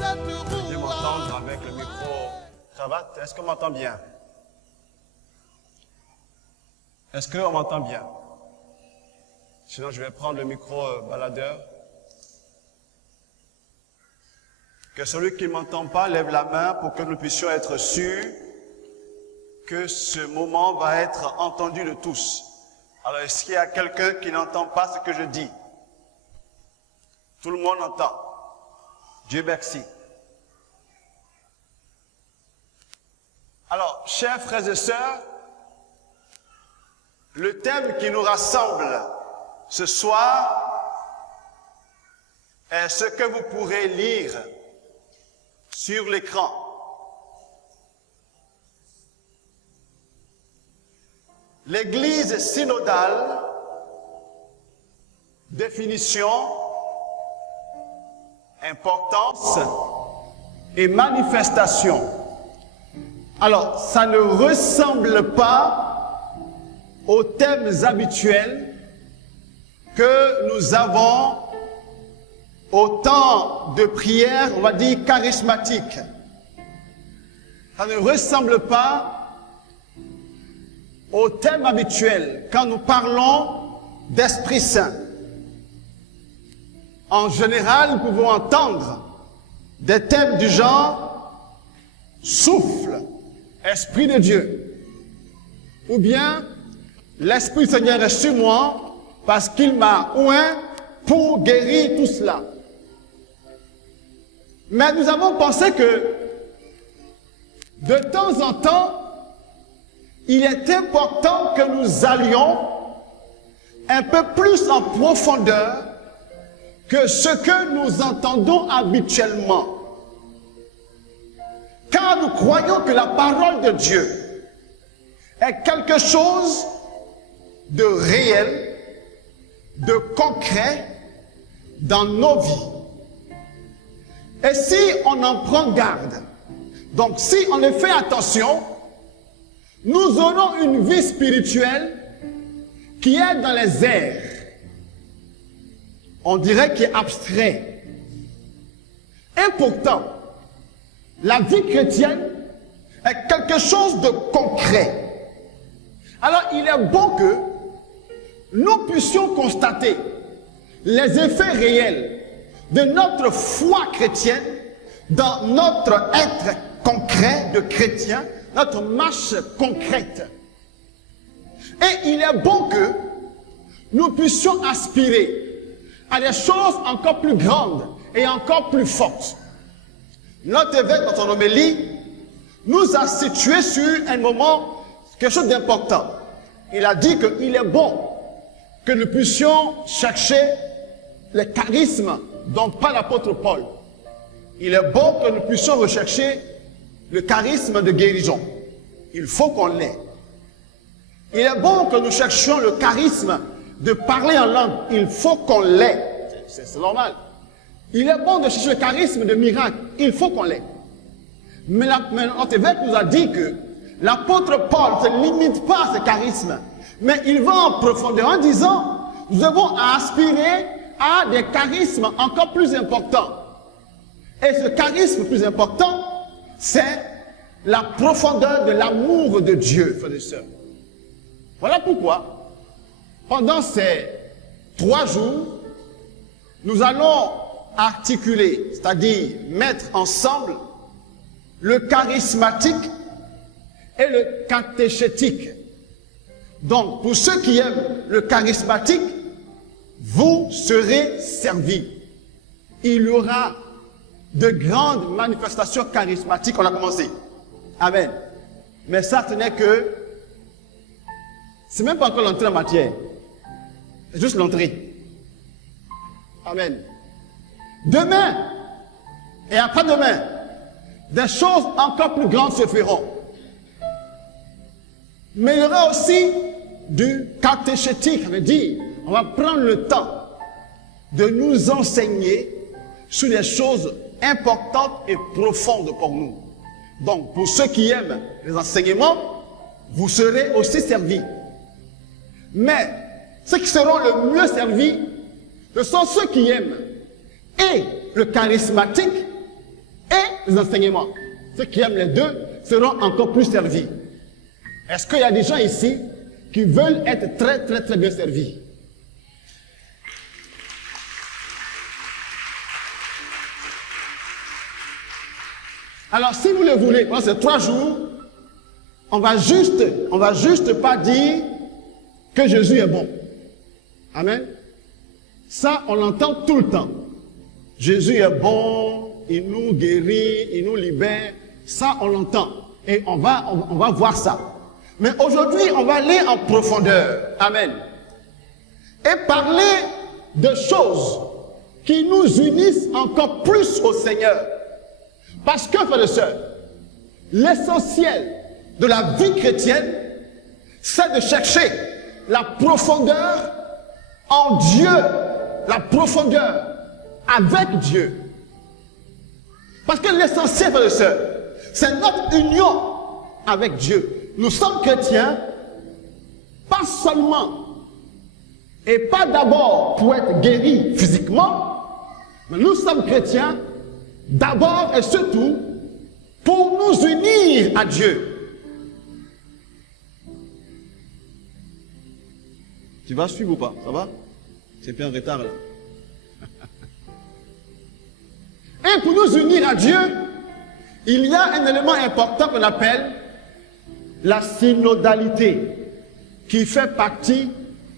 Je vais m'entendre avec le micro. Ça va? Est-ce qu'on m'entend bien? Est-ce qu'on m'entend bien? Sinon, je vais prendre le micro baladeur. Que celui qui ne m'entend pas lève la main pour que nous puissions être sûrs que ce moment va être entendu de tous. Alors, est-ce qu'il y a quelqu'un qui n'entend pas ce que je dis? Tout le monde entend. Dieu merci. Alors, chers frères et sœurs, le thème qui nous rassemble ce soir est ce que vous pourrez lire sur l'écran. L'Église synodale, définition, importance et manifestation. Alors, ça ne ressemble pas aux thèmes habituels que nous avons au temps de prière, on va dire charismatique. Ça ne ressemble pas au thème habituel quand nous parlons d'Esprit Saint. En général, nous pouvons entendre des thèmes du genre souffle, Esprit de Dieu, ou bien l'Esprit du Seigneur est sur moi parce qu'il m'a oint pour guérir tout cela. Mais nous avons pensé que de temps en temps, il est important que nous allions un peu plus en profondeur que ce que nous entendons habituellement. Car nous croyons que la parole de Dieu est quelque chose de réel, de concret dans nos vies. Et si on en prend garde, donc si on y fait attention, nous aurons une vie spirituelle qui est dans les airs. On dirait qu'il est abstrait. Et pourtant, la vie chrétienne est quelque chose de concret. Alors, il est bon que nous puissions constater les effets réels de notre foi chrétienne dans notre être concret de chrétien, notre marche concrète. Et il est bon que nous puissions aspirer à des choses encore plus grandes et encore plus fortes. Notre évêque, dans son homélie, nous a situé sur un moment, quelque chose d'important. Il a dit qu'il est bon que nous puissions chercher les charismes dont parle l'apôtre Paul. Il est bon que nous puissions rechercher le charisme de guérison. Il faut qu'on l'ait. Il est bon que nous cherchions le charisme de parler en langue. Il faut qu'on l'ait. C'est normal. Il est bon de chercher le charisme de miracle. Il faut qu'on l'ait. Mais notre évêque nous a dit que l'apôtre Paul ne se limite pas à ce charisme, mais il va en profondeur en disant, nous devons aspirer à des charismes encore plus importants. Et ce charisme plus important, c'est la profondeur de l'amour de Dieu, frères et sœurs. Voilà pourquoi, pendant ces 3 jours, nous allons articuler, c'est-à-dire mettre ensemble le charismatique et le catéchétique. Donc, pour ceux qui aiment le charismatique, vous serez servis. Il y aura de grandes manifestations charismatiques. On a commencé. Amen. Mais ça, ce n'est que... c'est même pas encore l'entrée en matière. C'est juste l'entrée. Amen. Demain et après-demain, des choses encore plus grandes se feront. Mais il y aura aussi du catéchétique, ça veut dire, on va prendre le temps de nous enseigner sur des choses importantes et profondes pour nous. Donc, pour ceux qui aiment les enseignements, vous serez aussi servis. Mais, ceux qui seront le mieux servis, ce sont ceux qui aiment et le charismatique les enseignements. Ceux qui aiment les deux seront encore plus servis. Est-ce qu'il y a des gens ici qui veulent être très, très, très bien servis? Alors, si vous le voulez, pendant ces 3 jours, on va juste pas dire que Jésus est bon. Amen. Ça, on l'entend tout le temps. Jésus est bon, il nous guérit, il nous libère. Ça, on l'entend. Et on va voir ça. Mais aujourd'hui, on va aller en profondeur. Amen. Et parler de choses qui nous unissent encore plus au Seigneur. Parce que, frères et sœurs, l'essentiel de la vie chrétienne, c'est de chercher la profondeur en Dieu, la profondeur avec Dieu. Parce que l'essentiel, frères et sœurs, c'est notre union avec Dieu. Nous sommes chrétiens, pas seulement et pas d'abord pour être guéris physiquement, mais nous sommes chrétiens d'abord et surtout pour nous unir à Dieu. Tu vas suivre ou pas? Ça va? C'est bien en retard là. Et pour nous unir à Dieu, il y a un élément important qu'on appelle la synodalité, qui fait partie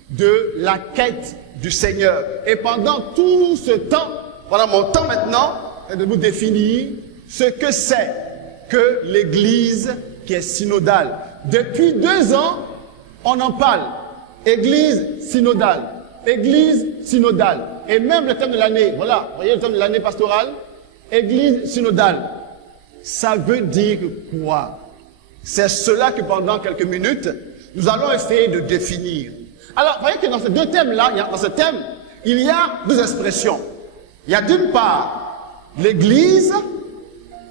de la quête du Seigneur. Et pendant tout ce temps, pendant mon temps maintenant, c'est de vous définir ce que c'est que l'Église qui est synodale. Depuis 2 ans, on en parle. Église synodale. Église synodale. Et même le thème de l'année, voilà, vous voyez le thème de l'année pastorale? Église synodale. Ça veut dire quoi? C'est cela que pendant quelques minutes, nous allons essayer de définir. Alors, vous voyez que dans ces 2 thèmes-là, dans ce thème, il y a 2 expressions. Il y a d'une part l'Église,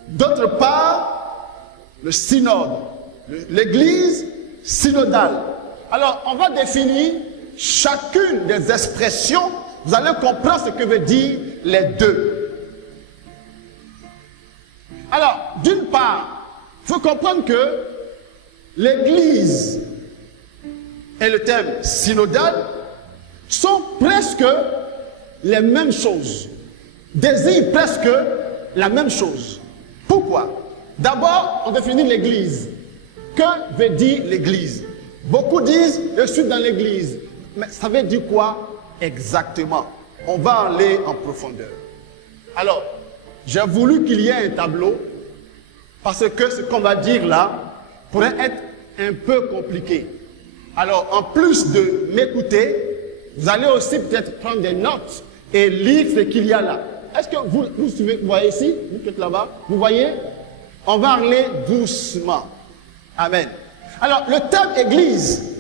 d'autre part le synode. L'Église synodale. Alors, on va définir chacune des expressions. Vous allez comprendre ce que veut dire les 2. Alors, d'une part, il faut comprendre que l'Église et le thème synodal sont presque les mêmes choses, désirent presque la même chose. Pourquoi? D'abord, on définit l'Église. Que veut dire l'Église? Beaucoup disent, je suis dans l'Église. Mais ça veut dire quoi exactement? On va aller en profondeur. Alors, j'ai voulu qu'il y ait un tableau, parce que ce qu'on va dire là pourrait être un peu compliqué. Alors, en plus de m'écouter, vous allez aussi peut-être prendre des notes et lire ce qu'il y a là. Est-ce que vous suivez, vous voyez ici, vous qui êtes là-bas, vous voyez? On va aller doucement. Amen. Alors, le terme église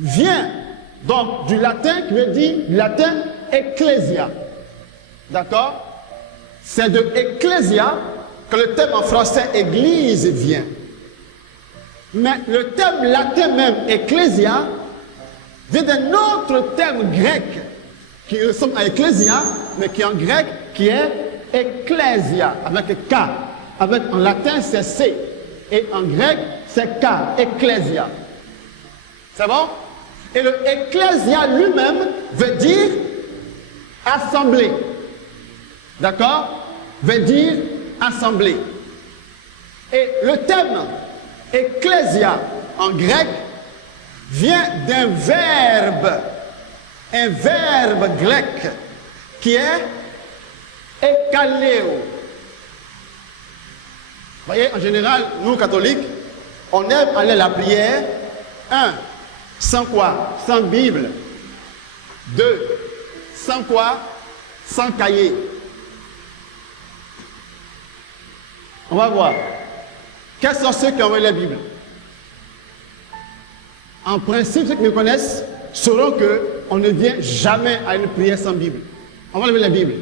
vient donc du latin qui veut dire, du latin ecclesia. D'accord? C'est de ecclesia que le terme en français église vient. Mais le terme latin même, ecclesia, vient d'un autre terme grec qui ressemble à ecclesia, mais qui en grec, qui est ecclesia, avec K. Avec, en latin, c'est C. Et en grec, c'est K, ecclesia. C'est bon? Et le ecclesia lui-même veut dire assemblée. D'accord? Veut dire assemblée. Et le terme ecclesia en grec vient d'un verbe, un verbe grec qui est ekaleo. Vous voyez, en général, nous catholiques, on aime aller à la prière, 1, sans quoi? Sans Bible. 2, sans quoi? Sans cahier. On va voir. Quels sont ceux qui ont la Bible? En principe, ceux qui me connaissent sauront qu'on ne vient jamais à une prière sans Bible. On va lever la Bible.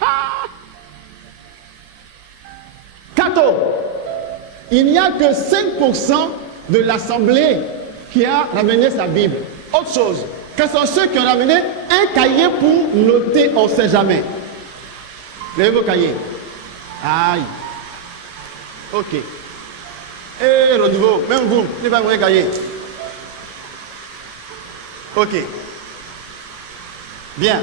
Ah! Cato, il n'y a que 5% de l'assemblée qui a ramené sa Bible. Autre chose, quels sont ceux qui ont ramené un cahier pour noter, on ne sait jamais? Levez vos cahiers. Aïe. Ok. Et le niveau, même vous, ne pas vous regarder. Ok. Bien.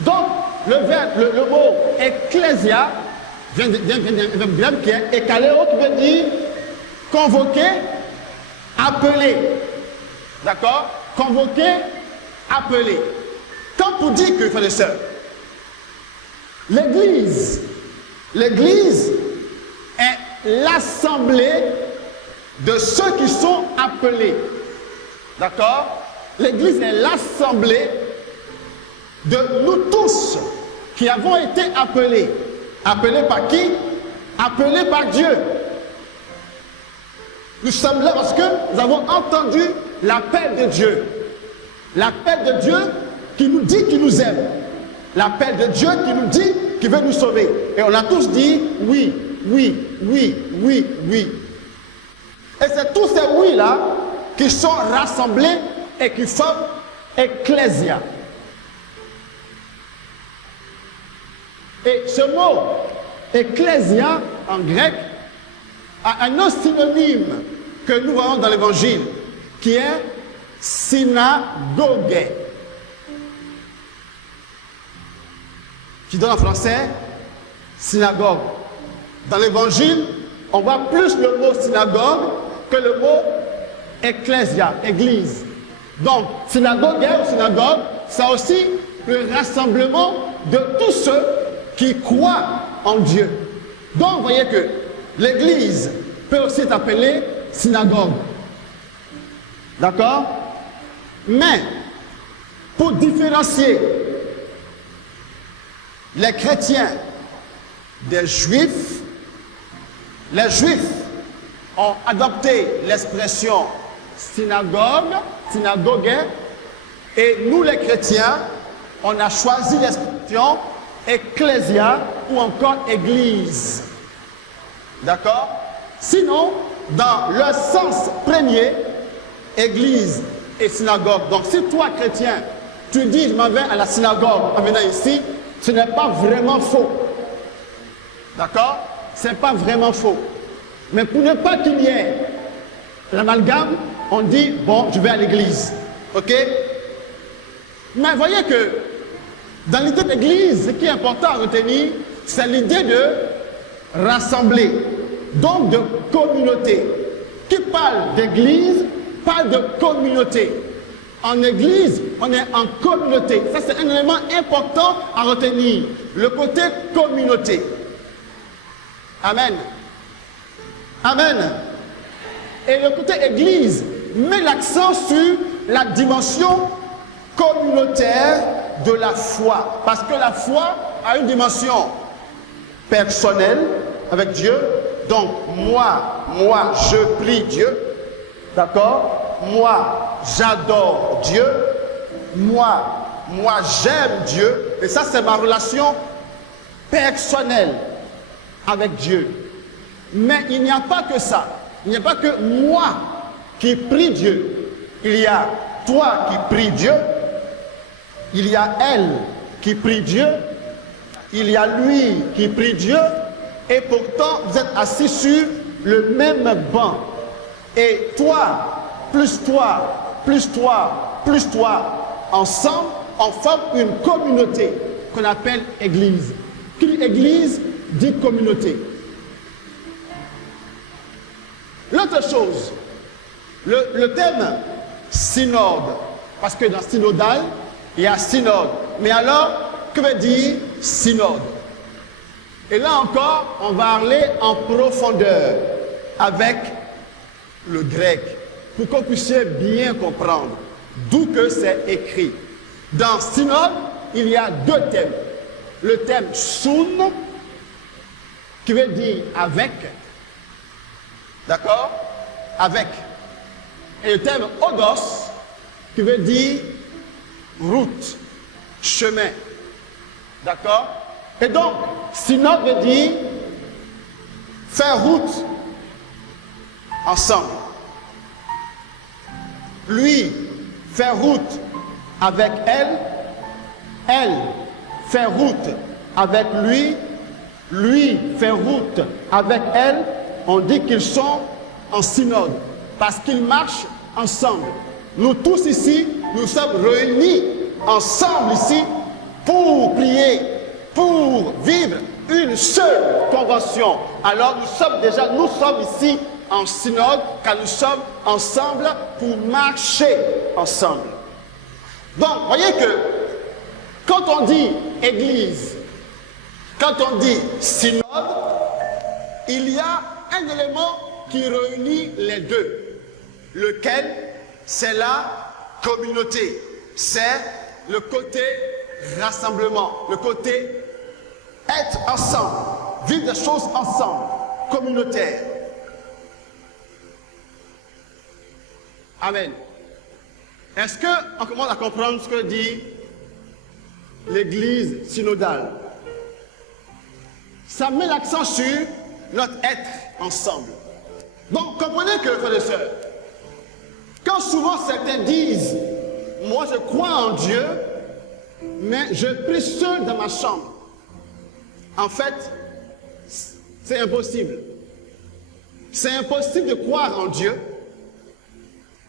Donc, le mot ecclésia vient d'un verbe qui est ekaleo, qui veut dire convoquer, appeler. D'accord? Convoquer, appeler. Quand pour dire que, frères et sœurs, l'Église est l'assemblée de ceux qui sont appelés. D'accord? L'Église est l'assemblée de nous tous qui avons été appelés. Appelés par qui? Appelés par Dieu. Nous sommes là parce que nous avons entendu l'appel de Dieu. L'appel de Dieu qui nous dit qu'il nous aime. L'appel de Dieu qui nous dit qu'il veut nous sauver. Et on a tous dit oui, oui, oui, oui, oui. Et c'est tous ces oui-là qui sont rassemblés et qui forment ecclésia. Et ce mot ecclésia en grec a un autre synonyme que nous voyons dans l'évangile qui est synagogue, qui donne en français synagogue. Dans l'évangile, on voit plus le mot synagogue que le mot ecclésia, église. Donc, synagogue ou synagogue, c'est aussi le rassemblement de tous ceux qui croient en Dieu. Donc, vous voyez que l'église peut aussi être appelée synagogue. D'accord? Mais, pour différencier les chrétiens des juifs, les juifs ont adopté l'expression synagogue, et nous les chrétiens, on a choisi l'expression ecclésia ou encore église. D'accord? Sinon, dans le sens premier, église et synagogue. Donc si toi, chrétien, tu dis je m'en vais à la synagogue en venant ici, ce n'est pas vraiment faux. D'accord? Ce n'est pas vraiment faux. Mais pour ne pas qu'il y ait l'amalgame, on dit bon, je vais à l'église. Ok? Mais voyez que dans l'idée d'église, ce qui est important à retenir, c'est l'idée de rassembler, donc de communauté. Qui parle d'église, parle de communauté. En église, on est en communauté. Ça, c'est un élément important à retenir. Le côté communauté. Amen. Amen. Et le côté église met l'accent sur la dimension communautaire de la foi. Parce que la foi a une dimension personnelle avec Dieu. Donc, moi, je prie Dieu. D'accord? Moi, j'adore Dieu. Moi, j'aime Dieu. Et ça, c'est ma relation personnelle avec Dieu. Mais il n'y a pas que ça. Il n'y a pas que moi qui prie Dieu. Il y a toi qui prie Dieu. Il y a elle qui prie Dieu. Il y a lui qui prie Dieu. Et pourtant, vous êtes assis sur le même banc. Et toi, plus toi, plus toi, plus toi, ensemble, on forme une communauté qu'on appelle église. Qui dit église dit communauté. L'autre chose, le thème synode, parce que dans synodal, il y a synode. Mais alors, que veut dire synode? Et là encore, on va aller en profondeur avec le grec, pour qu'on puisse bien comprendre d'où que c'est écrit. Dans synode, il y a deux thèmes. Le thème soun, qui veut dire avec, d'accord? Avec. Et le thème odos, qui veut dire route, chemin, d'accord? Et donc, synode veut dire faire route ensemble. Lui, faire route avec elle, elle, faire route avec lui, lui fait route avec elle, on dit qu'ils sont en synode, parce qu'ils marchent ensemble. Nous tous ici, nous sommes réunis ensemble ici pour prier, pour vivre une seule convention. Alors nous sommes ici en synode, car nous sommes ensemble pour marcher ensemble. Donc, voyez que quand on dit église, quand on dit synode, il y a un élément qui réunit les deux, lequel c'est la communauté, c'est le côté rassemblement, le côté être ensemble, vivre des choses ensemble, communautaire. Amen. Est-ce qu'on commence à comprendre ce que dit l'église synodale? Ça met l'accent sur notre être ensemble. Donc, comprenez que, frères et sœurs, quand souvent certains disent « Moi, je crois en Dieu, mais je prie seul dans ma chambre », en fait, c'est impossible. C'est impossible de croire en Dieu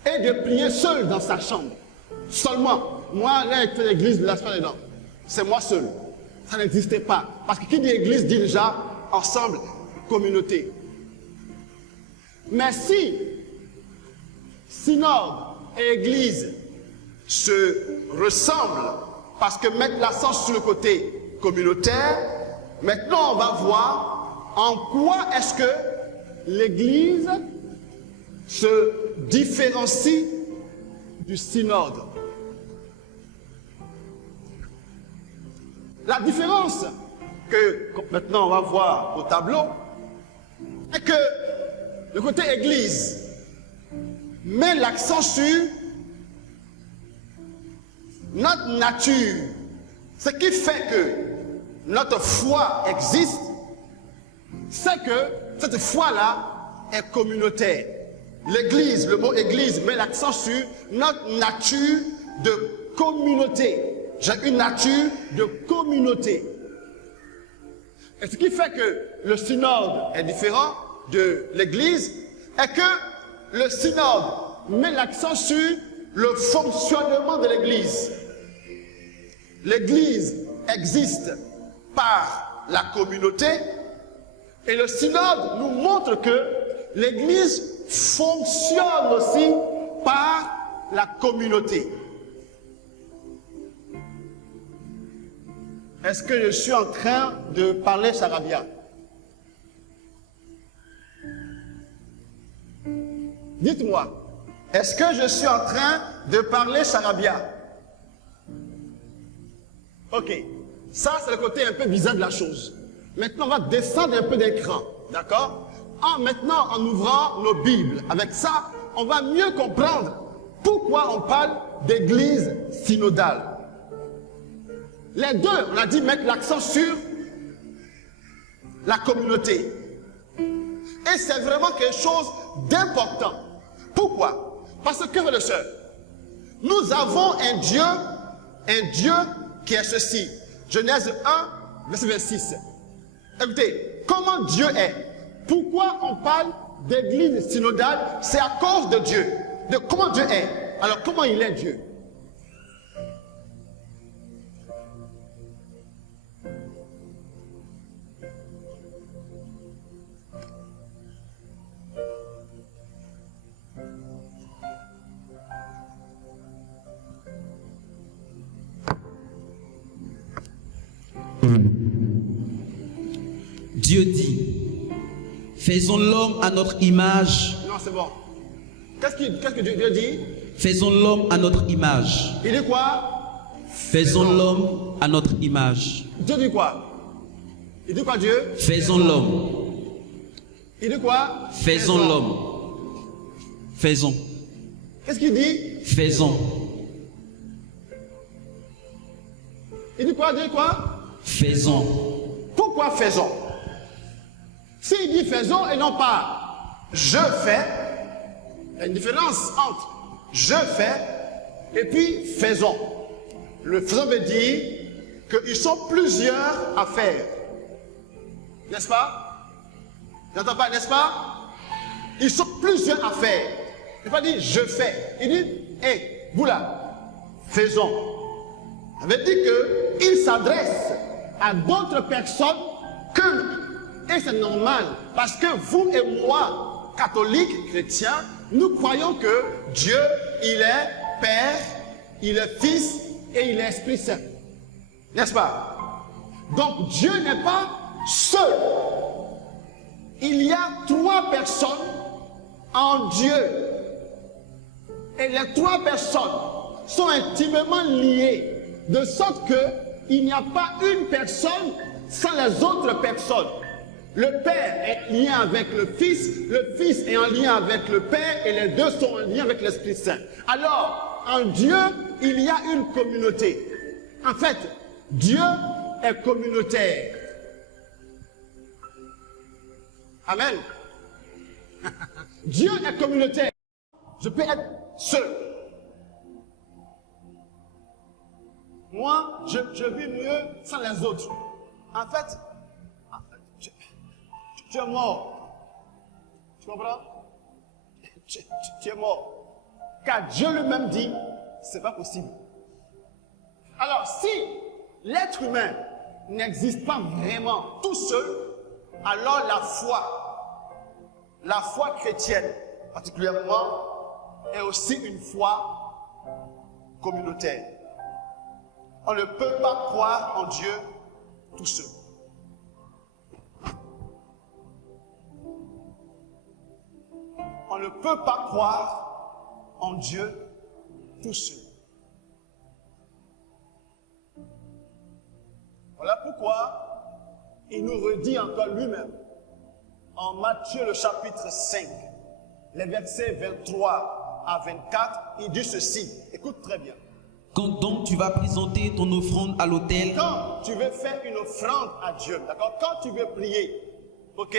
et de prier seul dans sa chambre. Seulement, moi, là, avec l'église de la semaine dedans, c'est moi seul. Ça n'existait pas. Parce que qui dit église dit déjà ensemble, communauté. Mais si synode et église se ressemblent, parce que mettre l'accent sur le côté communautaire, maintenant on va voir en quoi est-ce que l'église se différencie du synode. La différence que maintenant on va voir au tableau est que le côté église met l'accent sur notre nature. Ce qui fait que notre foi existe, c'est que cette foi-là est communautaire. L'église, le mot église met l'accent sur notre nature de communauté. J'ai une nature de communauté. Et ce qui fait que le synode est différent de l'église est que le synode met l'accent sur le fonctionnement de l'église. L'église existe par la communauté et le synode nous montre que l'église fonctionne aussi par la communauté. Est-ce que je suis en train de parler charabia? Dites-moi, est-ce que je suis en train de parler charabia? Ok, ça c'est le côté un peu bizarre de la chose. Maintenant on va descendre un peu d'écran, d'accord? Maintenant en ouvrant nos Bibles, avec ça on va mieux comprendre pourquoi on parle d'église synodale. Les deux, on a dit mettre l'accent sur la communauté. Et c'est vraiment quelque chose d'important. Pourquoi? Parce que, frères et sœurs, nous avons un Dieu qui est ceci. Genèse 1, verset 26. Écoutez, comment Dieu est? Pourquoi on parle d'église synodale? C'est à cause de Dieu, de comment Dieu est. Alors, comment il est Dieu? Dieu dit, faisons l'homme à notre image. Non, c'est bon. Qu'est-ce que Dieu dit? Faisons l'homme à notre image. Il dit quoi? Faisons l'homme à notre image. Dieu dit quoi? Il dit quoi Dieu? Faisons l'homme. Il dit quoi? Faisons l'homme. Faisons. Qu'est-ce qu'il dit? Faisons. Il dit quoi? Il dit quoi? Faisons. Pourquoi faisons? S'il dit faisons et non pas je fais, il y a une différence entre je fais et puis faisons. Le faisons veut dire qu'ils sont plusieurs à faire. N'est-ce pas? J'entends pas, n'est-ce pas? Ils sont plusieurs à faire. Il ne pas dire je fais. Il dit, hé, vous là, faisons. Ça veut dire qu'il s'adresse à d'autres personnes que, et c'est normal, parce que vous et moi, catholiques, chrétiens, nous croyons que Dieu, il est Père, il est Fils et il est Esprit Saint. N'est-ce pas? Donc Dieu n'est pas seul. Il y a trois personnes en Dieu. Et les trois personnes sont intimement liées, de sorte qu'il n'y a pas une personne sans les autres personnes. Le Père est lié avec le Fils est en lien avec le Père, et les deux sont en lien avec l'Esprit Saint. Alors, en Dieu, il y a une communauté. En fait, Dieu est communautaire. Amen. Dieu est communautaire. Je peux être seul. Moi, je vis mieux sans les autres. En fait, tu es mort. Tu comprends? Tu es mort. Car Dieu lui-même dit, c'est pas possible. Alors, si l'être humain n'existe pas vraiment tout seul, alors la foi chrétienne particulièrement, est aussi une foi communautaire. On ne peut pas croire en Dieu tout seul. On ne peut pas croire en Dieu tout seul. Voilà pourquoi il nous redit encore lui-même en Matthieu le chapitre 5, les versets 23 à 24, il dit ceci. Écoute très bien. Quand donc tu vas présenter ton offrande à l'autel, Quand tu veux faire une offrande à Dieu, d'accord? Quand tu veux prier, ok?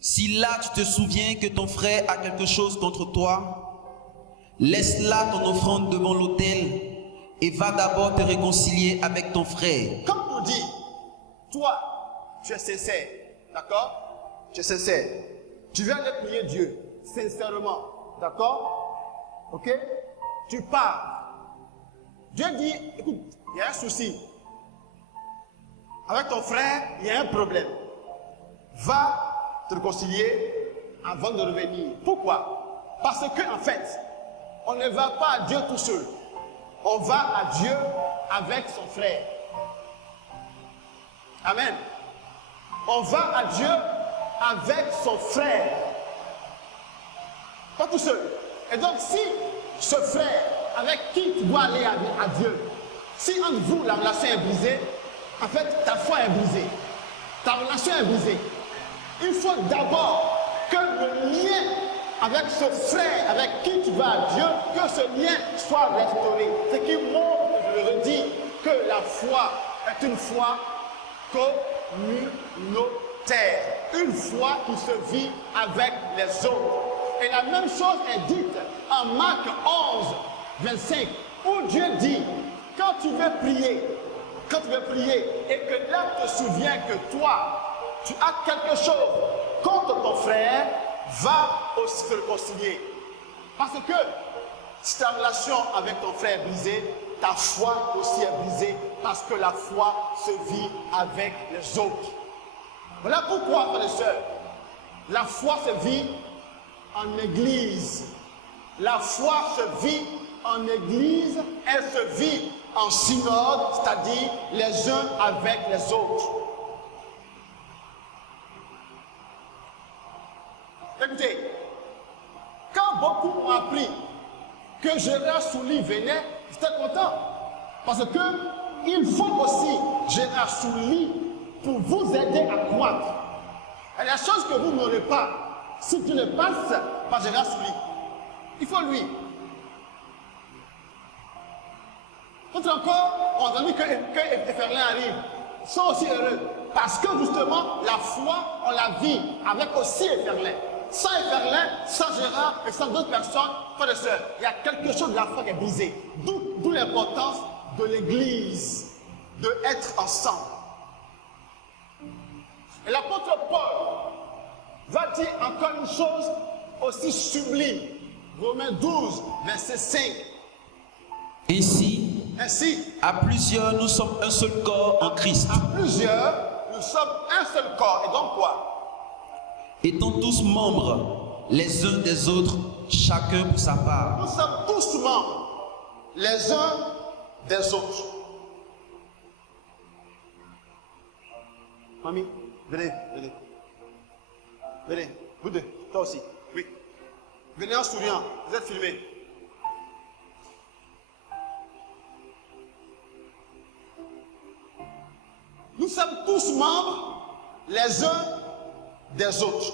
si là tu te souviens que ton frère a quelque chose contre toi, laisse là ton offrande devant l'autel et va d'abord te réconcilier avec ton frère. Comme on dit, toi, tu es sincère, d'accord? Tu es sincère. Tu viens aller prier Dieu, sincèrement, d'accord? Ok? Tu pars. Dieu dit, écoute, il y a un souci. Avec ton frère, il y a un problème. Va te réconcilier avant de revenir. Pourquoi? Parce que en fait, on ne va pas à Dieu tout seul. On va à Dieu avec son frère. Amen. On va à Dieu avec son frère. Pas tout seul. Et donc si ce frère avec qui tu dois aller à Dieu, si entre vous la relation est brisée, en fait ta foi est brisée. Ta relation est brisée. Il faut d'abord que le lien avec ce frère avec qui tu vas à Dieu, que ce lien soit restauré. Ce qui montre, je le redis, que la foi est une foi communautaire. Une foi qui se vit avec les autres. Et la même chose est dite en Marc 11, 25, où Dieu dit, quand tu veux prier, et que là tu te souviens que toi, tu as quelque chose contre ton frère, va aussi te réconcilier. Parce que si ta relation avec ton frère est brisée, ta foi aussi est brisée, parce que la foi se vit avec les autres. Voilà pourquoi, frères et sœurs, la foi se vit en église. La foi se vit en église, elle se vit en synode, c'est-à-dire les uns avec les autres. Écoutez, quand beaucoup m'ont appris que Gérard Souli venait, j'étais content. Parce que il faut aussi Gérard Souli pour vous aider à croître. Et la chose que vous n'aurez pas, si tu ne passes par Gérard Souli, il faut lui. D'autres encore, on a dit que Eferlin arrive. Ils sont aussi heureux. Parce que justement, la foi, on la vit avec aussi Eferlin. Sans Eferlin, sans Gérard et sans d'autres personnes, frères et sœurs, il y a quelque chose de la foi qui est brisé. D'où l'importance de l'église, de être ensemble. Et l'apôtre Paul va dire encore une chose aussi sublime. Romains 12, verset 5. Ainsi, à plusieurs, nous sommes un seul corps en Christ. À plusieurs, nous sommes un seul corps. Et donc quoi? Étant tous membres les uns des autres, chacun pour sa part. Nous sommes tous membres les uns des autres. Mamie, venez. Venez, vous deux, toi aussi. Oui. Venez en souriant, vous êtes filmés. Nous sommes tous membres les uns des autres.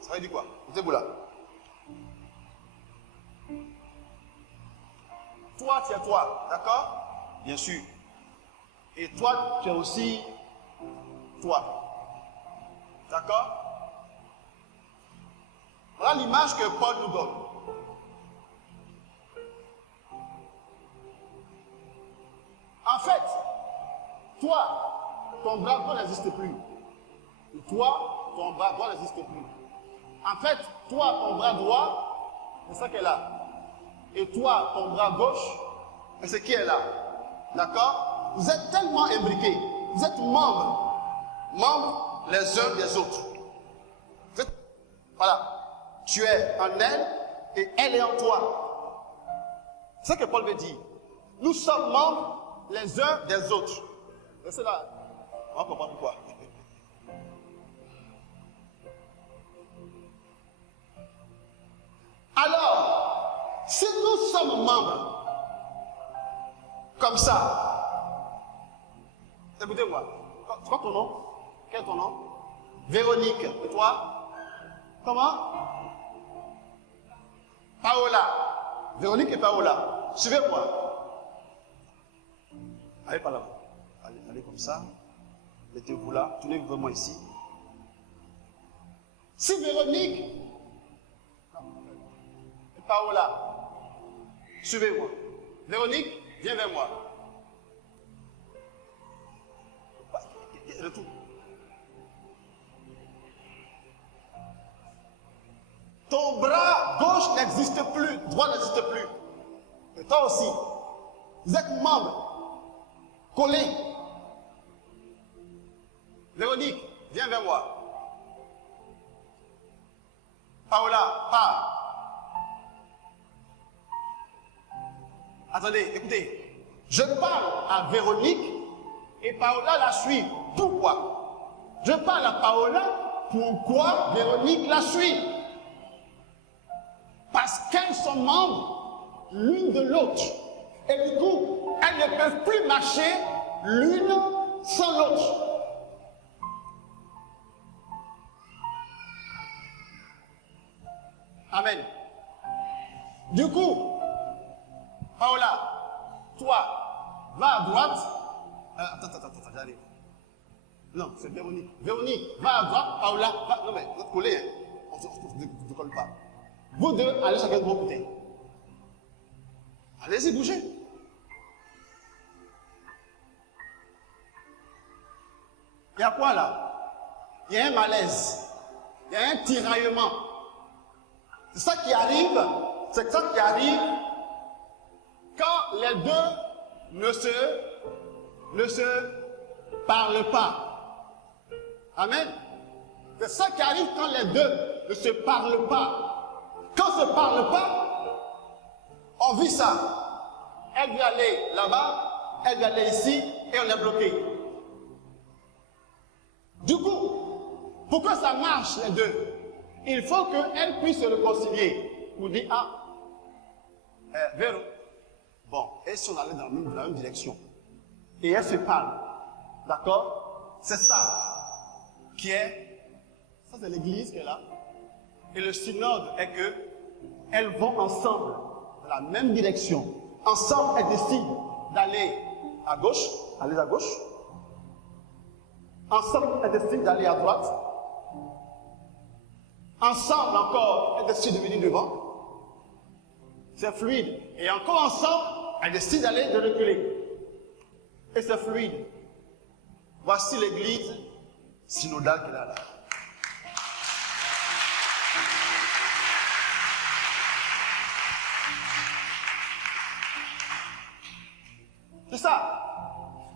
Ça veut dire quoi? Vous êtes où là? Toi, tu es toi, d'accord? Bien sûr. Et toi, tu es aussi toi. D'accord? Voilà l'image que Paul nous donne. En fait, toi, ton bras droit n'existe plus. Et toi, ton bras droit n'existe plus. En fait, toi, ton bras droit, c'est ça qui est là. Et toi, ton bras gauche, c'est ce qui est là. D'accord? Vous êtes tellement imbriqués. Vous êtes membres les uns des autres. Vous êtes, voilà. Tu es en elle et elle est en toi. C'est ce que Paul veut dire. Nous sommes membres les uns des autres. Et c'est là. On va comprendre pourquoi. Alors, si nous sommes membres comme ça, écoutez-moi, c'est quoi ton nom? Quel est ton nom? Véronique. Et toi? Comment? Paola. Véronique et Paola. Suivez-moi. Allez par là. Allez comme ça. Mettez-vous là. Tournez-vous vers moi ici. Si Véronique et Paola, suivez-moi. Véronique, viens vers moi. Retour. Ton bras gauche n'existe plus, droit n'existe plus. Et toi aussi. Vous êtes membres, collés. Véronique, viens vers moi. Paola, parle. Attendez, écoutez. Je parle à Véronique et Paola la suit. Pourquoi? Je parle à Paola, pourquoi Véronique la suit? Parce qu'elles sont membres l'une de l'autre. Et du coup, elles ne peuvent plus marcher l'une sans l'autre. Amen. Du coup, Paola, toi, va à droite. Attends, j'arrive. Non, c'est Véronique. Véronique, va à droite. Paola, va. Non, mais vous êtes collés, hein. On ne se colle pas. Vous deux, allez chacun de vos côtés. Allez-y, bougez. Il y a quoi là? Il y a un malaise. Il y a un tiraillement. C'est ça qui arrive. C'est ça qui arrive quand les deux ne se parlent pas. Amen. C'est ça qui arrive quand les deux ne se parlent pas. Quand on ne se parle pas, on vit ça. Elle veut aller là-bas, elle veut aller ici, et on est bloqué. Du coup, pour que ça marche les deux, il faut qu'elle puisse se réconcilier. Pour dire, Véro, bon, et si on allait dans la même direction, et elles se parlent, d'accord? C'est ça qui est, ça c'est l'église qui est là. Et le synode est que elles vont ensemble dans la même direction. Ensemble, elles décident d'aller à gauche. Allez à gauche. Ensemble, elles décident d'aller à droite. Ensemble encore, elles décident de venir devant. C'est fluide. Et encore ensemble, elles décident d'aller de reculer. Et c'est fluide. Voici l'église synodal qu'il a là. C'est ça.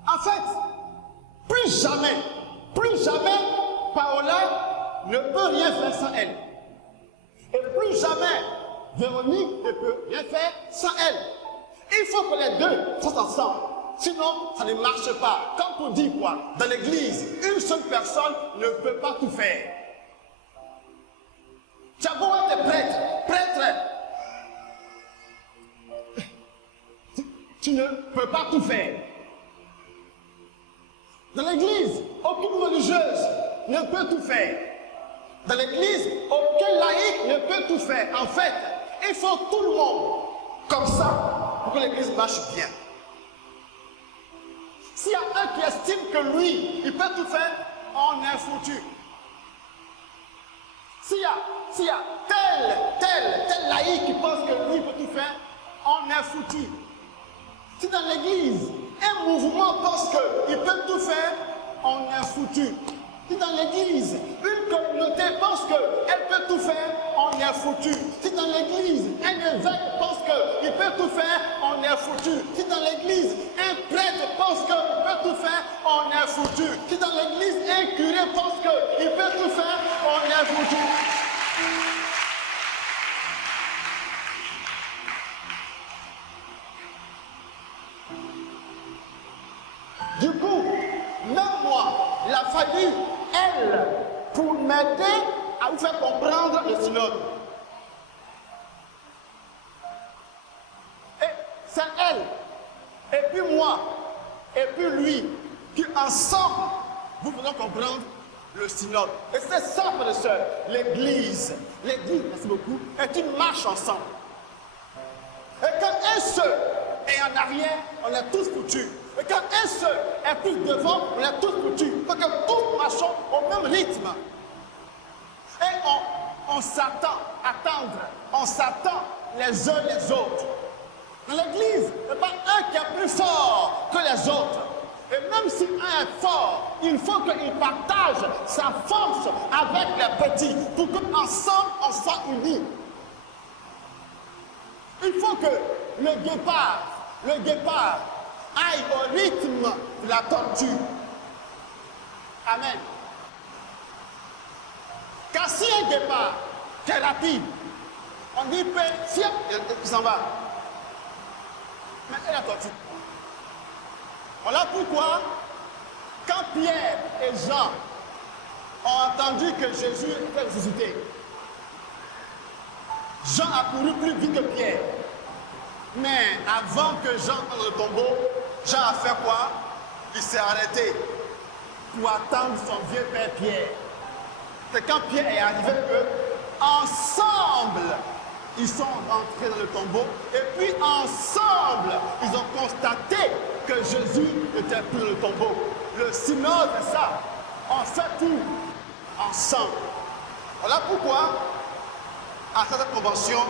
En fait, plus jamais, Paola ne peut rien faire sans elle. Et plus jamais, Véronique ne peut rien faire sans elle. Il faut que les deux soient ensemble. Sinon, ça ne marche pas. Comme on dit quoi? Dans l'église, une seule personne ne peut pas tout faire. Tu as beau être prêtre. Tu ne peux pas tout faire. Dans l'église, aucune religieuse ne peut tout faire. Dans l'église, aucun laïc ne peut tout faire. En fait, il faut tout le monde comme ça pour que l'église marche bien. S'il y a un qui estime que lui, il peut tout faire, on est foutu. S'il y a tel laïc qui pense que lui peut tout faire, on est foutu. Si dans l'église, un mouvement pense qu'il peut tout faire, on est foutu. Si dans l'église, une communauté pense qu'elle peut tout faire, on est foutu. Si dans l'église, un évêque pense qu'il peut tout faire, on est foutu. Si dans l'église, un prêtre pense qu'il peut tout faire, on est foutu. Si dans l'église, un curé pense qu'il peut tout faire, on est foutu. Du coup, même moi, il a fallu, elle, pour m'aider à vous faire comprendre le synode. Et c'est elle, et puis moi, et puis lui, qui ensemble, vous faisons comprendre le synode. Et c'est ça, frères et sœurs, l'église, merci beaucoup, est une marche ensemble. Et quand un seul est en arrière, on est tous foutus. Et quand un seul est plus devant, on est tous foutus. Parce que tous marchons au même rythme. Et on s'attend les uns les autres. Dans l'église, il n'y a pas un qui est plus fort que les autres. Et même si un est fort, il faut qu'il partage sa force avec les petits pour qu'ensemble on soit unis. Il faut que le guépard aille au rythme de la tortue. Amen. Car si un guépard qui est rapide, on dit si il s'en va. Mais et la tortue? Voilà pourquoi, quand Pierre et Jean ont entendu que Jésus était ressuscité, Jean a couru plus vite que Pierre. Mais avant que Jean entre dans le tombeau, Jean a fait quoi? Il s'est arrêté pour attendre son vieux père Pierre. C'est quand Pierre est arrivé qu'ensemble, ils sont rentrés dans le tombeau et puis ensemble, ils ont constaté que Jésus n'était plus dans le tombeau. Le synode, c'est ça. On fait tout ensemble. Voilà pourquoi, à cette convention,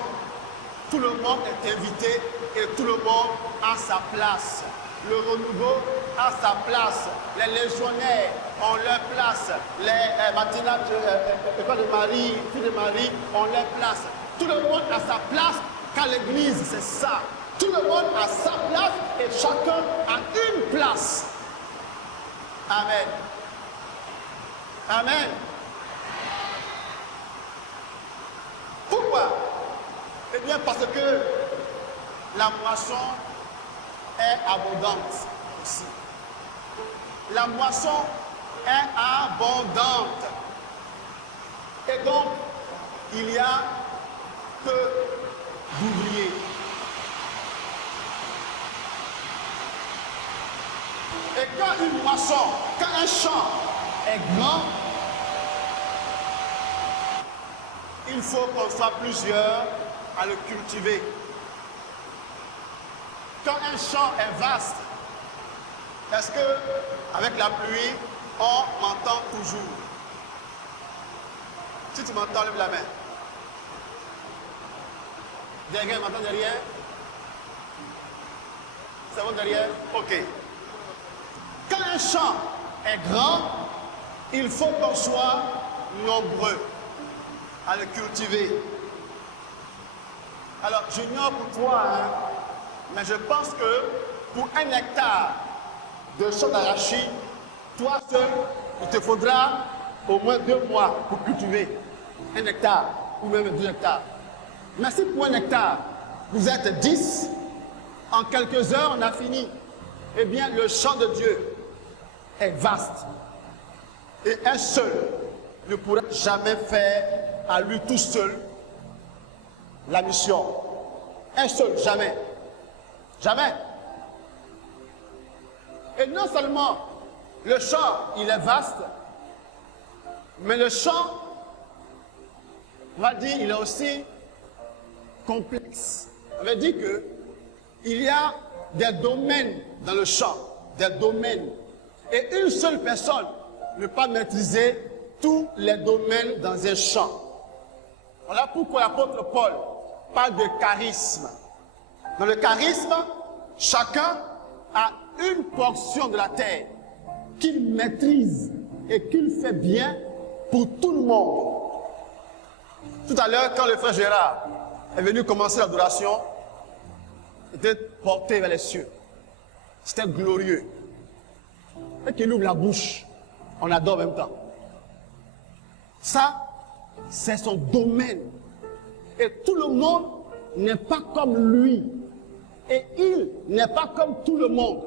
tout le monde est invité et tout le monde a sa place. Le renouveau a sa place. Les légionnaires ont leur place. Les matinales, école de Marie, filles de Marie ont leur place. Tout le monde a sa place car l'église, c'est ça. Tout le monde a sa place et chacun a une place. Amen. Amen. Pourquoi? Eh bien parce que la moisson est abondante aussi. La moisson est abondante. Et donc, il y a peu d'ouvriers. Et quand une moisson, quand un champ est grand, il faut qu'on soit plusieurs à le cultiver. Quand un champ est vaste, est-ce que avec la pluie, on m'entend toujours? Si tu m'entends, lève la main. Derrière, m'entend derrière? C'est bon derrière? Ok. Quand un champ est grand, il faut qu'on soit nombreux à le cultiver. Alors, j'ignore pour toi, mais je pense que pour 1 hectare de champ d'arachide, toi seul, il te faudra au moins 2 mois pour cultiver 1 hectare ou même 2 hectares. Mais si pour 1 hectare, vous êtes 10, en quelques heures, on a fini. Eh bien, le champ de Dieu est vaste. Et un seul ne pourra jamais faire à lui tout seul la mission. Un seul, jamais. Jamais. Et non seulement le champ, il est vaste, mais le champ, on va dire, il est aussi complexe. On va dire que il y a des domaines dans le champ, des domaines. Et une seule personne ne peut pas maîtriser tous les domaines dans un champ. Voilà pourquoi l'apôtre Paul parle de charisme. Dans le charisme, chacun a une portion de la terre qu'il maîtrise et qu'il fait bien pour tout le monde. Tout à l'heure, quand le frère Gérard est venu commencer l'adoration, il était porté vers les cieux. C'était glorieux. Et qu'il ouvre la bouche, on adore en même temps. Ça, c'est son domaine. Et tout le monde n'est pas comme lui. Et il n'est pas comme tout le monde.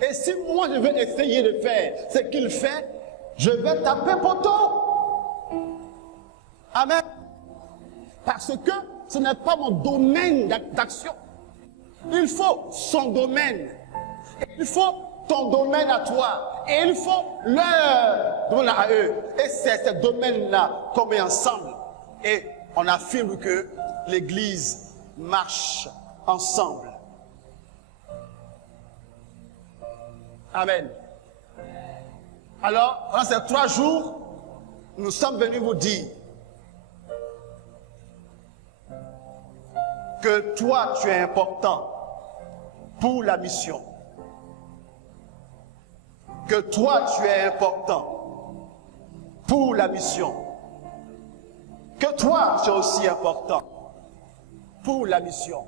Et si moi je vais essayer de faire ce qu'il fait, je vais taper poteau. Amen. Parce que ce n'est pas mon domaine d'action. Il faut son domaine. Et il faut ton domaine à toi. Et il faut leur domaine à eux. Et c'est ce domaine-là qu'on met ensemble. Et on affirme que l'Église marche ensemble. Amen. Alors, pendant ces 3 jours, nous sommes venus vous dire que toi, tu es important pour la mission. Que toi, tu es important pour la mission. Que toi, tu es aussi important pour la mission.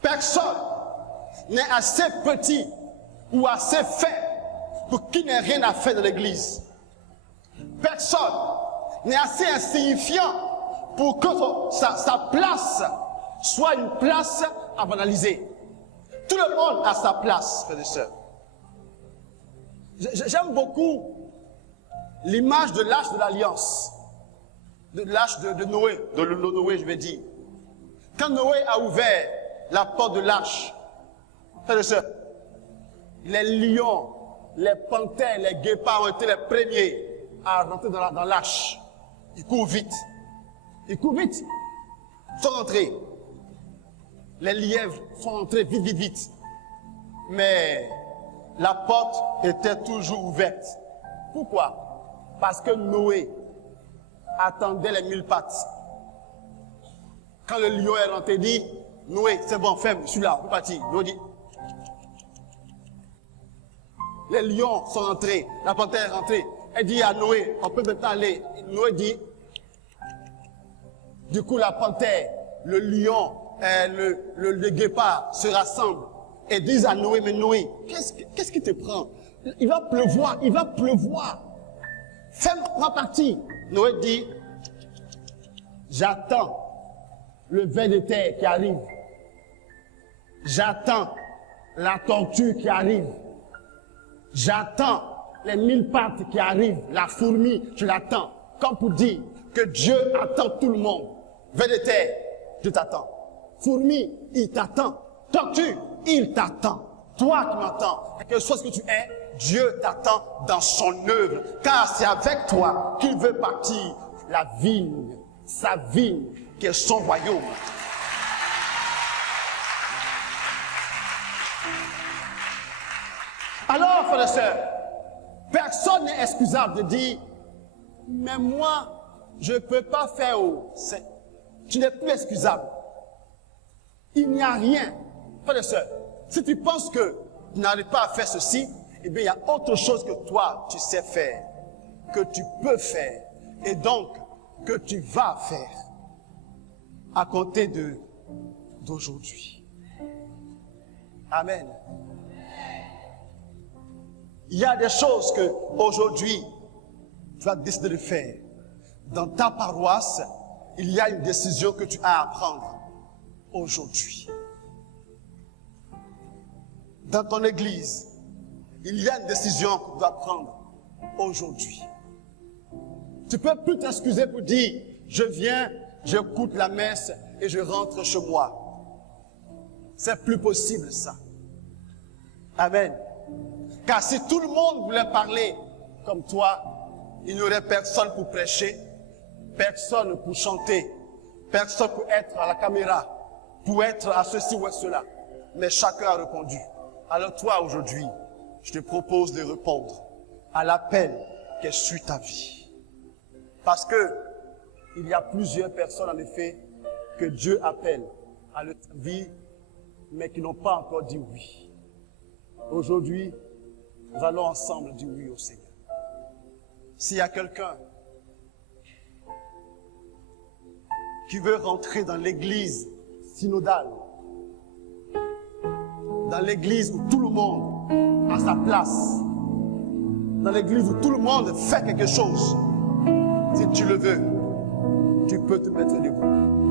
Personne n'est assez petit ou assez faible pour qu'il n'ait rien à faire de l'Église. Personne n'est assez insignifiant pour que sa place soit une place à banaliser. Tout le monde a sa place, frères et sœurs. J'aime beaucoup l'image de l'arche de l'Alliance, de l'arche de Noé, de Noé, je vais dire. Quand Noé a ouvert la porte de l'arche, frères et sœurs, les lions, les panthères, les guépards ont été les premiers à rentrer dans l'arche. Ils courent vite. Ils courent vite. Ils sont rentrés. Les lièvres sont entrés vite, vite, vite. Mais la porte était toujours ouverte. Pourquoi? Parce que Noé attendait les 1000 pattes. Quand le lion est rentré, il dit, Noé, c'est bon, ferme, je suis là, on peut partir. Noé dit, les lions sont entrés, la panthère est rentrée. Elle dit à Noé, on peut maintenant aller. Noé dit, du coup la panthère, le lion, le guépard se rassemblent et disent à Noé, mais Noé, qu'est-ce qui te prend? Il va pleuvoir, il va pleuvoir. Fais-moi partir. Noé dit, j'attends le ver de terre qui arrive. J'attends la tortue qui arrive. J'attends les 1000 pattes qui arrivent, la fourmi, je l'attends. Comme pour dire que Dieu attend tout le monde. Ver de terre, Dieu t'attend. Fourmi, il t'attend. Tortue, il t'attend. Toi qui m'attends, que ce soit ce que tu es, Dieu t'attend dans son œuvre. Car c'est avec toi qu'il veut bâtir la vigne, sa vigne, qui est son royaume. Alors, frères et sœurs, personne n'est excusable de dire, mais moi, je ne peux pas faire. Tu n'es plus excusable. Il n'y a rien. Frères et sœurs, si tu penses que tu n'arrives pas à faire ceci, eh bien, il y a autre chose que toi, tu sais faire, que tu peux faire, et donc, que tu vas faire à compter d'aujourd'hui. Amen. Il y a des choses que aujourd'hui tu vas décider de faire. Dans ta paroisse, il y a une décision que tu as à prendre aujourd'hui. Dans ton église, il y a une décision que tu dois prendre aujourd'hui. Tu peux plus t'excuser pour dire, je viens, j'écoute la messe et je rentre chez moi. C'est plus possible ça. Amen. Car si tout le monde voulait parler comme toi, il n'y aurait personne pour prêcher, personne pour chanter, personne pour être à la caméra, pour être à ceci ou à cela. Mais chacun a répondu. Alors toi, aujourd'hui, je te propose de répondre à l'appel qui suit ta vie. Parce que il y a plusieurs personnes, en effet, que Dieu appelle à leur vie, mais qui n'ont pas encore dit oui. Aujourd'hui, nous allons ensemble dire oui au Seigneur. S'il y a quelqu'un qui veut rentrer dans l'église synodale, dans l'église où tout le monde a sa place, dans l'église où tout le monde fait quelque chose, si tu le veux, tu peux te mettre debout.